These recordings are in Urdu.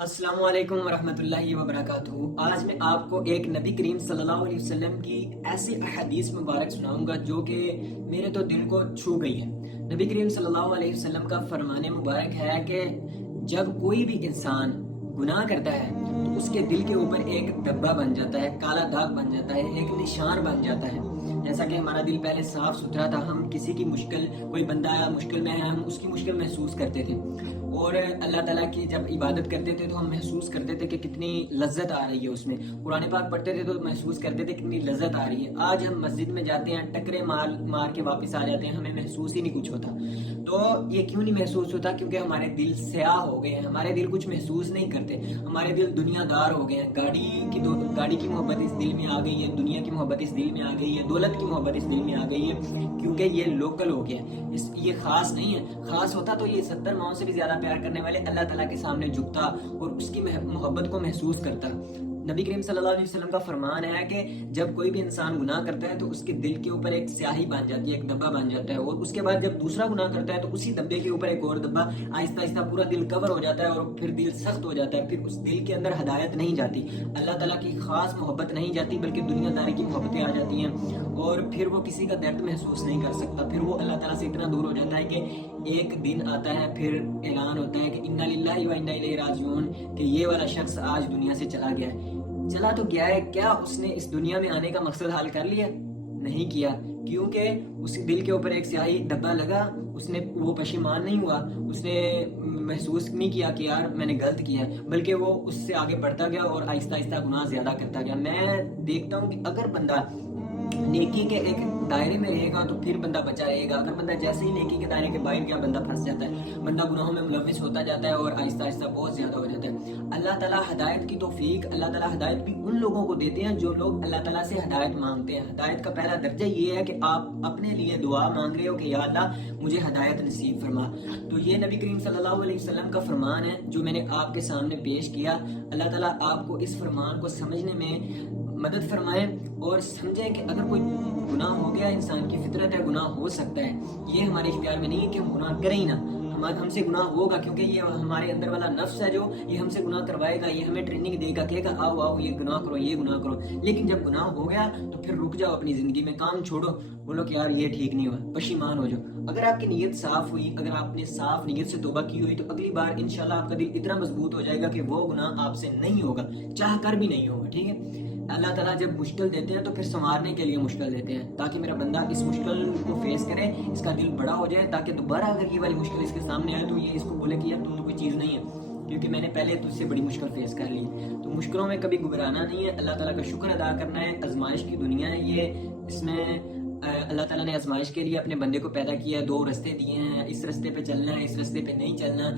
السلام علیکم ورحمۃ اللہ وبرکاتہ۔ آج میں آپ کو ایک نبی کریم صلی اللہ علیہ وسلم کی ایسی احادیث مبارک سناؤں گا جو کہ میرے تو دل کو چھو گئی ہے۔ نبی کریم صلی اللہ علیہ وسلم کا فرمان مبارک ہے کہ جب کوئی بھی انسان گناہ کرتا ہے تو اس کے دل کے اوپر ایک دبا بن جاتا ہے، کالا داغ بن جاتا ہے، ایک نشان بن جاتا ہے۔ جیسا کہ ہمارا دل پہلے صاف ستھرا تھا، ہم کسی کی مشکل، کوئی بندہ آیا مشکل میں ہے، ہم اس کی مشکل محسوس کرتے تھے، اور اللہ تعالیٰ کی جب عبادت کرتے تھے تو ہم محسوس کرتے تھے کہ کتنی لذت آ رہی ہے اس میں، قرآن پاک پڑھتے تھے تو محسوس کرتے تھے کتنی لذت آ رہی ہے۔ آج ہم مسجد میں جاتے ہیں، ٹکرے مار کے واپس آ جاتے ہیں، ہمیں محسوس ہی نہیں کچھ ہوتا۔ تو یہ کیوں نہیں محسوس ہوتا؟ کیونکہ ہمارے دل سیاہ ہو گئے ہیں، ہمارے دل کچھ محسوس نہیں کرتے، ہمارے دل دنیا دار ہو گئے ہیں۔ گاڑی کی محبت اس دل میں آ گئی ہے، دنیا کی محبت اس دل میں آ گئی ہے، دولت کی محبت اس دل میں آ گئی ہے، کیونکہ یہ لوکل ہو گیا ہے، یہ خاص نہیں ہے۔ خاص ہوتا تو یہ 70 ماؤں سے بھی زیادہ پیار کرنے والے اللہ تعالیٰ کے سامنے جھکتا اور اس کی محبت کو محسوس کرتا۔ نبی کریم صلی اللہ علیہ وسلم کا فرمان ہے کہ جب کوئی بھی انسان گناہ کرتا ہے تو اس کے دل کے اوپر ایک سیاہی بن جاتی ہے، ایک دبا بن جاتا ہے، اور اس کے بعد جب دوسرا گناہ کرتا ہے تو اسی دبے کے اوپر ایک اور دبا، آہستہ آہستہ پورا دل کور ہو جاتا ہے، اور پھر دل سخت ہو جاتا ہے، پھر اس دل کے اندر ہدایت نہیں جاتی، اللہ تعالیٰ کی خاص محبت نہیں جاتی، بلکہ دنیا داری کی محبتیں آ جاتی ہیں، اور پھر وہ کسی کا درد محسوس نہیں کر سکتا، پھر وہ اللہ تعالیٰ سے اتنا دور ہو جاتا ہے کہ ایک دن آتا ہے، پھر اعلان ہوتا ہے کہ انا للہ و انا الیہ راجعون، کہ یہ والا شخص آج دنیا سے چلا گیا ہے۔ چلا تو گیا ہے، کیا اس نے اس دنیا میں آنے کا مقصد حل کر لیا؟ نہیں کیا، کیونکہ اس دل کے اوپر ایک سیاہی دبا لگا، اس نے وہ پشیمان نہیں ہوا، اس نے محسوس نہیں کیا کہ یار میں نے غلط کیا، بلکہ وہ اس سے آگے بڑھتا گیا اور آہستہ آہستہ گناہ زیادہ کرتا گیا۔ میں دیکھتا ہوں کہ اگر بندہ نیکی کے ایک دائرے میں رہے گا تو پھر بندہ بچا رہے گا، اگر بندہ جیسے ہی نیکی کے دائرے کے باہر گیا بندہ پھنس جاتا ہے، بندہ گناہوں میں ملوث ہوتا جاتا ہے اور آہستہ آہستہ بہت زیادہ ہو جاتا ہے۔ اللہ تعالیٰ ہدایت کی توفیق، اللہ تعالیٰ ہدایت بھی ان لوگوں کو دیتے ہیں جو لوگ اللہ تعالیٰ سے ہدایت مانگتے ہیں۔ ہدایت کا پہلا درجہ یہ ہے کہ آپ اپنے لیے دعا مانگ رہے ہو کہ یا اللہ مجھے ہدایت نصیب فرما۔ تو یہ نبی کریم صلی اللہ علیہ وسلم کا فرمان ہے جو میں نے آپ کے سامنے پیش کیا۔ اللہ تعالیٰ آپ کو اس فرمان کو سمجھنے میں مدد فرمائے، اور سمجھیں کہ اگر کوئی گناہ ہو گیا، انسان کی فطرت ہے، گناہ ہو سکتا ہے، یہ ہمارے اختیار میں نہیں ہے کہ ہم گناہ کریں ہی نہ، ہم سے گناہ ہوگا، کیونکہ یہ ہمارے اندر والا نفس ہے جو یہ ہم سے گناہ کروائے گا، یہ ہمیں ٹریننگ دے گا، کہے گا آؤ آؤ یہ گناہ کرو، یہ گناہ کرو۔ لیکن جب گناہ ہو گیا تو پھر رک جاؤ اپنی زندگی میں، کام چھوڑو، بولو کہ یار یہ ٹھیک نہیں ہوا، پشیمان ہو جاؤ۔ اگر آپ کی نیت صاف ہوئی، اگر آپ نے صاف نیت سے توبہ کی ہوئی تو اگلی بار انشاءاللہ آپ کا دل اتنا مضبوط ہو جائے گا کہ وہ گناہ آپ سے نہیں ہوگا، چاہ کر بھی نہیں ہوگا۔ ٹھیک ہے، اللہ تعالیٰ جب مشکل دیتے ہیں تو پھر سنوارنے کے لیے مشکل دیتے ہیں، تاکہ میرا بندہ اس مشکل کو فیس کرے، اس کا دل بڑا ہو جائے، تاکہ دوبارہ اگر یہ والی مشکل اس کے سامنے آئے تو یہ اس کو بولے کہ یار تو کوئی چیز نہیں ہے، کیونکہ میں نے پہلے تجھ سے بڑی مشکل فیس کر لی۔ تو مشکلوں میں کبھی گھبرانا نہیں ہے، اللہ تعالیٰ کا شکر ادا کرنا ہے۔ آزمائش کی دنیا ہے یہ، اس میں اللہ تعالیٰ نے آزمائش کے لیے اپنے بندے کو پیدا کیا، دو رستے دیے ہیں، اس رستے پہ چلنا ہے، اس رستے پہ نہیں چلنا۔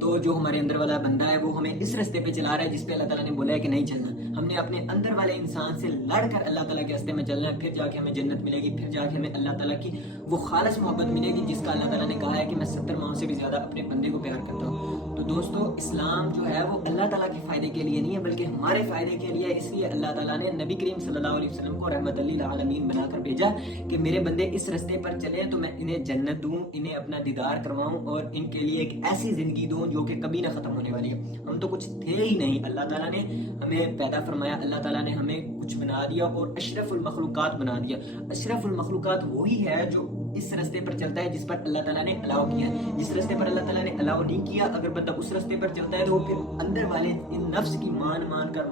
تو جو ہمارے اندر والا بندہ ہے وہ ہمیں اس رستے پہ چلا رہا ہے جس پہ اللہ تعالیٰ نے بولا ہے کہ نہیں چلنا۔ ہم نے اپنے اندر والے انسان سے لڑ کر اللہ تعالیٰ کے راستے میں چلنا ہے، پھر جا کے ہمیں جنت ملے گی، پھر جا کے ہمیں اللہ تعالیٰ کی وہ خالص محبت ملے گی جس کا اللہ تعالیٰ نے کہا ہے کہ میں 70 ماؤں سے بھی زیادہ اپنے بندے کو پیار کرتا ہوں۔ تو دوستو، اسلام جو ہے وہ اللہ تعالیٰ کے فائدے کے لیے نہیں ہے بلکہ ہمارے فائدے کے لیے، اس لیے اللہ تعالیٰ نے نبی کریم صلی اللہ علیہ وسلم کو رحمت للعالمین بنا کر بھیجا کہ میرے بندے اس راستے پر چلیں تو میں انہیں جنت دوں، انہیں اپنا دیدار کرواؤں، اور ان کے لیے ایک ایسی زندگی دوں جو کہ کبھی نہ ختم ہونے والی ہے۔ ہم تو کچھ تھے ہی نہیں، اللہ تعالیٰ نے ہمیں پیدا فرمایا، اللہ تعالیٰ نے ہمیں کچھ بنا دیا اور اشرف المخلوقات بنا دیا۔ اشرف المخلوقات وہی ہے جو اس رستے پر چلتا ہے جس پر اللہ تعالیٰ نے الاؤ کیا ہے۔ جس رستے پر اللہ تعالیٰ نے الاؤ نہیں کیا، اگر بندہ اس رستے پر چلتا ہے تو وہ پھر اندر والے نفس کی مان مان کر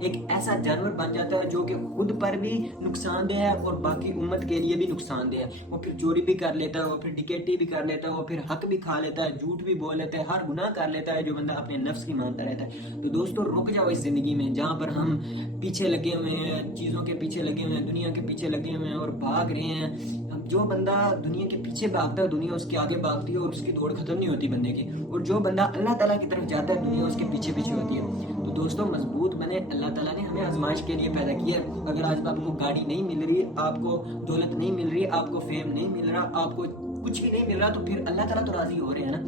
ایک ایسا جانور بن جاتا ہے جو کہ خود پر بھی نقصان دہ ہے اور باقی امت کے لیے بھی نقصان دہ ہے۔ وہ پھر چوری بھی کر لیتا ہے، وہ پھر ڈکیٹی بھی کر لیتا ہے، وہ پھر حق بھی کھا لیتا ہے، جھوٹ بھی بول لیتا ہے، ہر گناہ کر لیتا ہے جو بندہ اپنے نفس کی مانتا رہتا ہے۔ تو دوستو، رک جاؤ اس زندگی میں جہاں پر ہم پیچھے لگے ہوئے ہیں، چیزوں کے پیچھے لگے ہوئے ہیں، دنیا کے پیچھے لگے ہوئے ہیں اور بھاگ رہے ہیں۔ جو بندہ دنیا کے پیچھے بھاگتا ہے دنیا اس کے آگے بھاگتی ہے اور اس کی دوڑ ختم نہیں ہوتی بندے کی، اور جو بندہ اللہ تعالیٰ کی طرف جاتا ہے دنیا اس کے پیچھے پیچھے ہوتی ہے۔ تو دوستوں، مضبوط بنے، اللہ تعالیٰ نے ہمیں آزمائش کے لیے پیدا کیا ہے۔ اگر آج آپ کو گاڑی نہیں مل رہی، آپ کو دولت نہیں مل رہی، آپ کو فیم نہیں مل رہا، آپ کو کچھ بھی نہیں مل رہا، تو پھر اللہ تعالیٰ تو راضی ہو رہے ہیں نا۔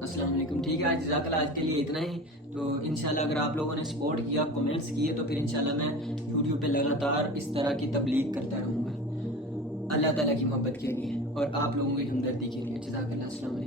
السلام علیکم، ٹھیک ہے، جزاک اللہ، آج کے لیے اتنا ہی۔ تو انشاءاللہ اگر آپ لوگوں نے سپورٹ کیا، کومنٹس کیے، تو پھر انشاءاللہ میں یوٹیوب پہ لگاتار اس طرح کی تبلیغ کرتا رہوں گا اللہ تعالیٰ کی محبت کے لیے اور آپ لوگوں کی ہمدردی کے لیے۔ جزاک اللہ، السلام علیکم۔